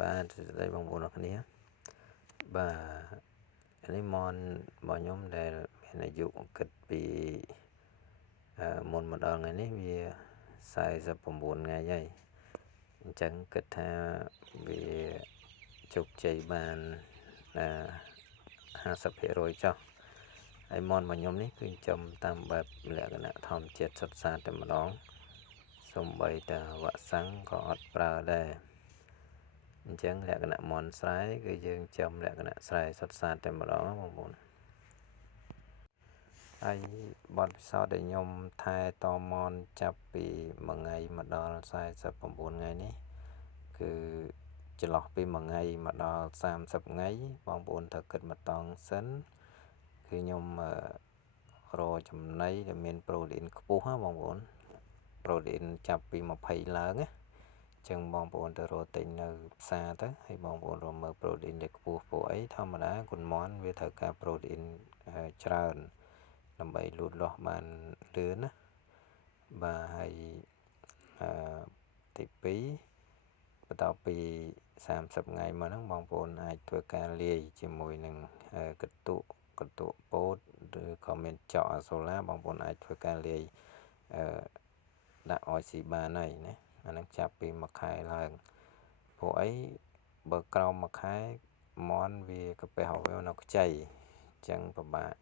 បាទđâyបងប្អូនអរគ្នាបាទនេះមនរបស់ខ្ញុំដែលមានអាយុគិតពីមុនមកដល់ថ្ងៃនេះវា49ថ្ងៃហើយអញ្ចឹងគិតថាវាជោគជ័យបាន50% ចុះហើយមនរបស់ខ្ញុំនេះគឺចំតាមបែបលក្ខណៈធម្មជាតិសុទ្ធសាធតែម្ដងសូម្បីតែវ៉ាក់សាំងក៏អត់ប្រើដែរអញ្ចឹងលក្ខណៈមន់ស្រែគឺយើងចំលក្ខណៈស្រែសុទ្ធសាធតែម្ដងបងប្អូនហើយបទពិសោធន៍ដែលខ្ញុំថែតមន់ចាប់ពីមួយថ្ងៃមកដល់49ថ្ងៃនេះគឺចន្លោះពីមួយថ្ងៃមកដល់30ថ្ងៃបងប្អូនត្រូវគិតមកតង់សិនគឺខ្ញុំរកចំណីដែលមានប្រូតេអ៊ីនខ្ពស់ណាបងប្អូនប្រូតេអ៊ីនចាប់ពី20ឡើងណាចឹងបងប្អូនទៅរកទិញនៅផ្សារទៅហើយបងប្អូនរកមើលប្រូតេអ៊ីនដែលខ្ពស់ពួកអីធម្មតាគុនមន់វាត្រូវការប្រូតេអ៊ីនច្រើនដើម្បីលូតលាស់បានលឿនណាបាទហើយទី2បន្ទាប់ពី30ថ្ងៃមកហ្នឹងបងប្អូនអាចធ្វើការលាយជាមួយនឹងកន្ទក់ពោតឬក៏មានចក់អាសូឡាបងប្អូនអាចធ្វើការលាយដាក់អោយស៊ីបានហើយណាអានឹងចាប់ពី1ខែឡើងព្រោះអីបើក្រោម1ខែមន់វាកាពះអវានៅខ្ចីអញ្ចឹងពិបាក